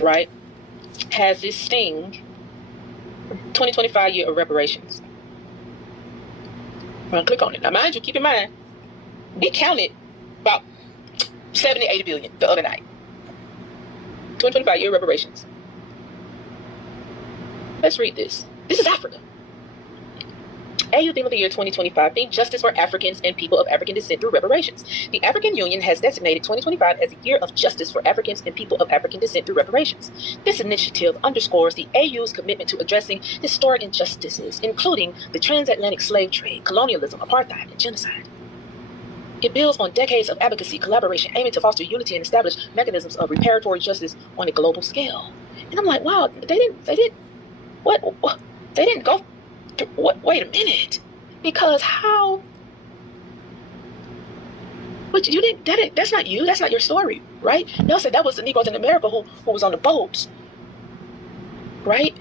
right, has this thing, 2025 year of reparations. I'm gonna click on it. Now, mind you, keep in mind, we counted about 70, 80 billion the other night. 2025 year reparations. Let's read this. This is Africa. AU theme of the year 2025, theme Justice for Africans and People of African Descent through Reparations. The African Union has designated 2025 as a year of justice for Africans and people of African descent through reparations. This initiative underscores the AU's commitment to addressing historic injustices, including the transatlantic slave trade, colonialism, apartheid, and genocide. It builds on decades of advocacy, collaboration, aiming to foster unity and establish mechanisms of reparatory justice on a global scale. And I'm like, wow, they didn't go. What? Wait a minute, because how? But you didn't. That's not you. That's not your story, right? Y'all said that was the Negroes in America who was on the boats, right?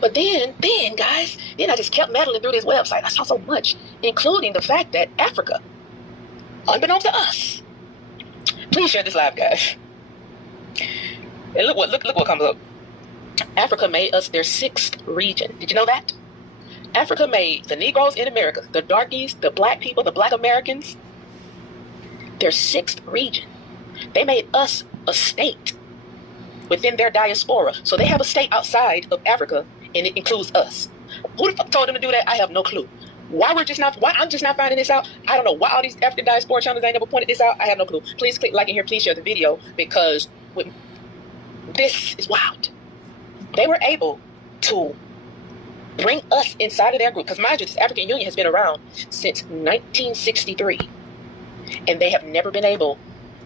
But then, guys, I just kept meddling through this website. I saw so much, including the fact that Africa, unbeknownst to us, please share this live, guys. And look what comes up. Africa made us their 6th region. Did you know that? Africa made the Negroes in America, the darkies, the black people, the black Americans, their 6th region. They made us a state within their diaspora. So they have a state outside of Africa, and it includes us. Who the fuck told them to do that? I have no clue. Why I'm just not finding this out? I don't know why all these African diaspora channels ain't never pointed this out. I have no clue. Please click like and here. Please share the video, because this is wild. They were able to bring us inside of their group, because mind you, this African Union has been around since 1963, and they have never been able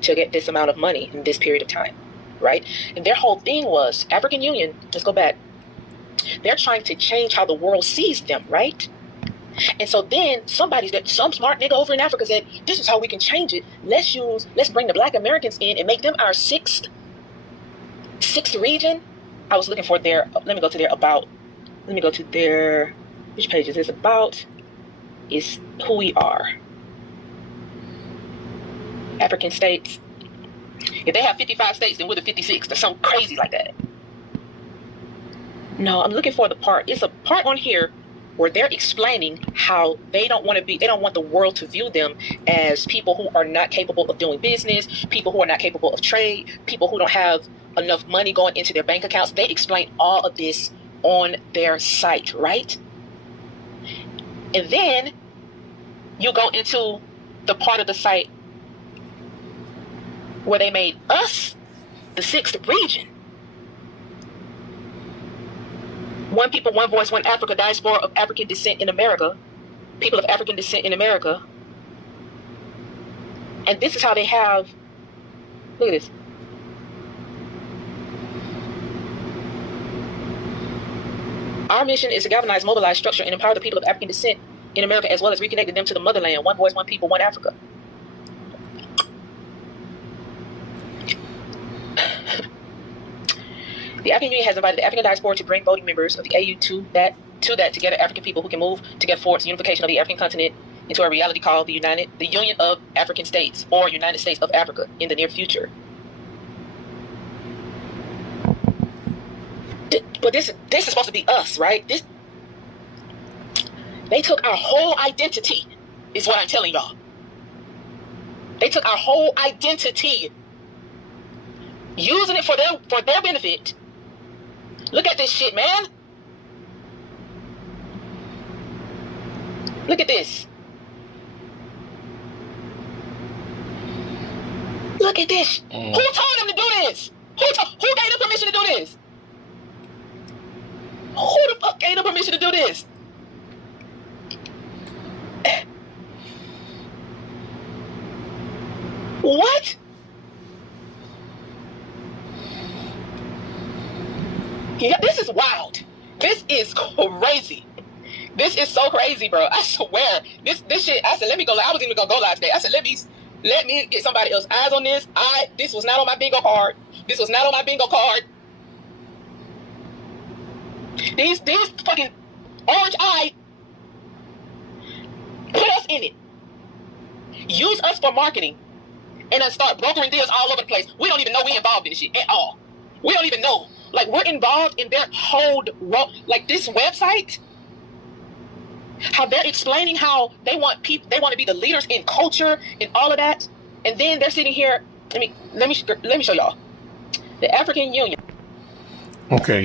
to get this amount of money in this period of time, right? And their whole thing was, African Union, let's go back, they're trying to change how the world sees them, right? And so then some smart nigga over in Africa said, this is how we can change it. Let's bring the black Americans in and make them our sixth region. I was looking for let me go to their about. Let me go to their, which page is this about? Is who we are. African states. If they have 55 states, then we're the 56th or something crazy like that. No, I'm looking for the part. It's a part on here where they're explaining how they don't want the world to view them as people who are not capable of doing business, people who are not capable of trade, people who don't have enough money going into their bank accounts. They explain all of this on their site, right? And then you go into the part of the site where they made us the 6th region. One people, one voice, one Africa, diaspora of African descent in America, people of African descent in America. And this is how they have, look at this. Our mission is to galvanize, mobilize, structure, and empower the people of African descent in America, as well as reconnecting them to the motherland. One voice, one people, one Africa. The African Union has invited the African diaspora to bring voting members of the AU to that together African people who can move together towards the unification of the African continent into a reality called the Union of African States, or United States of Africa, in the near future. But this is supposed to be us, right? They took our whole identity, is what I'm telling y'all. They took our whole identity, using it for their benefit. Look at this shit, man. Look at this. Look at this. Who told them to do this? Who gave them permission to do this? Who the fuck gave them permission to do this? What? Yeah, this is wild. This is crazy. This is so crazy, bro. I swear. This shit, I said, let me go. I was even gonna go live today. I said, let me get somebody else's eyes on this. This was not on my bingo card. This was not on my bingo card. These fucking orange-eyed put us in it. Use us for marketing. And then start brokering deals all over the place. We don't even know we involved in this shit at all. We don't even know. Like, we're involved in their whole role. Like, this website, how they're explaining how they want people, they want to be the leaders in culture and all of that. And then they're sitting here. Let me show y'all. The African Union. Okay.